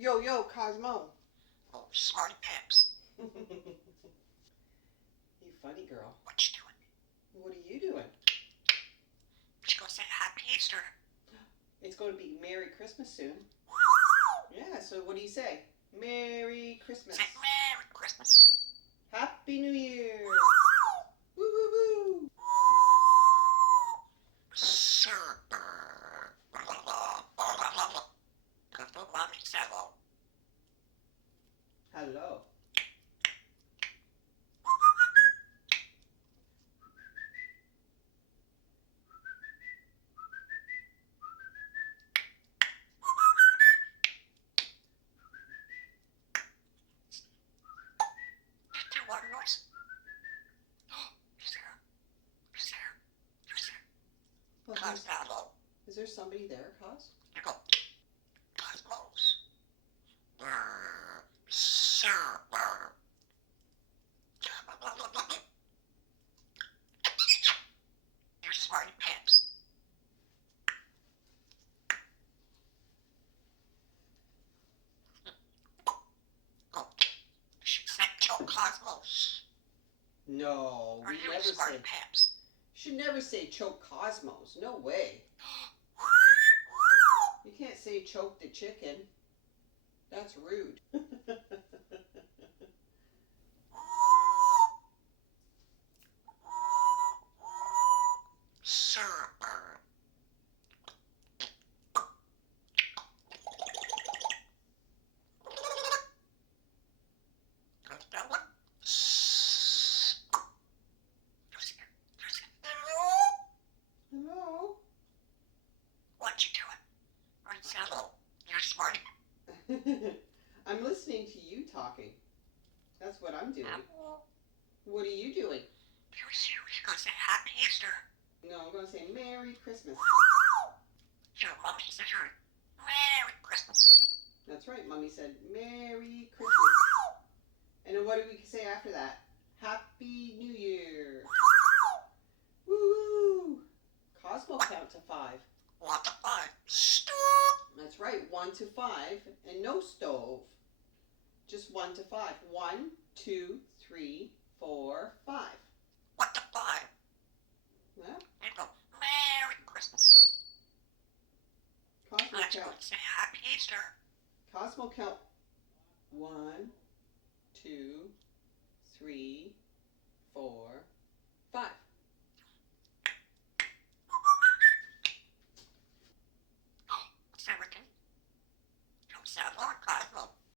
Yo, yo, Cosmo. Oh, smarty pants. You funny girl. What you doing? What are you doing? She's gonna say Happy Easter. It's going to be Merry Christmas soon. Yeah, so what do you say? Merry Christmas. Say Merry Christmas. Happy New Year. Woo, woo, woo. Super. Hello. What noise? He's there. He's there. He's there. Well, Cosmo. is there somebody there, Cos? You go. Cosmos. Super. You're smarty pants. Oh, she said kill Cosmos. No, Are we you never smarty say. pants? Should never say choke Cosmos. No way. You can't say choke the chicken. That's rude. Super. Hello? What you doing? Hello. You're smart. I'm listening to you talking. That's what I'm doing. What are you doing? You're serious. Gonna say Happy Easter. No, I'm going to say Merry Christmas. Your mommy said her Merry Christmas. That's right, Mommy said Merry Christmas. And then what do we say after that? Happy New Year. Woo woo. Cosmo count to 5. 1 to 5. Stop. That's right, 1 to 5 and no stove. Just 1 to 5. 1, 2, 3, 4, 5. 1 to 5. Yeah. And go Merry Christmas. Cosmo Let's go count. say Happy Easter. Cosmo count 1, 2, 3, 4, 5. What's everything? Don't sound like Cosmo.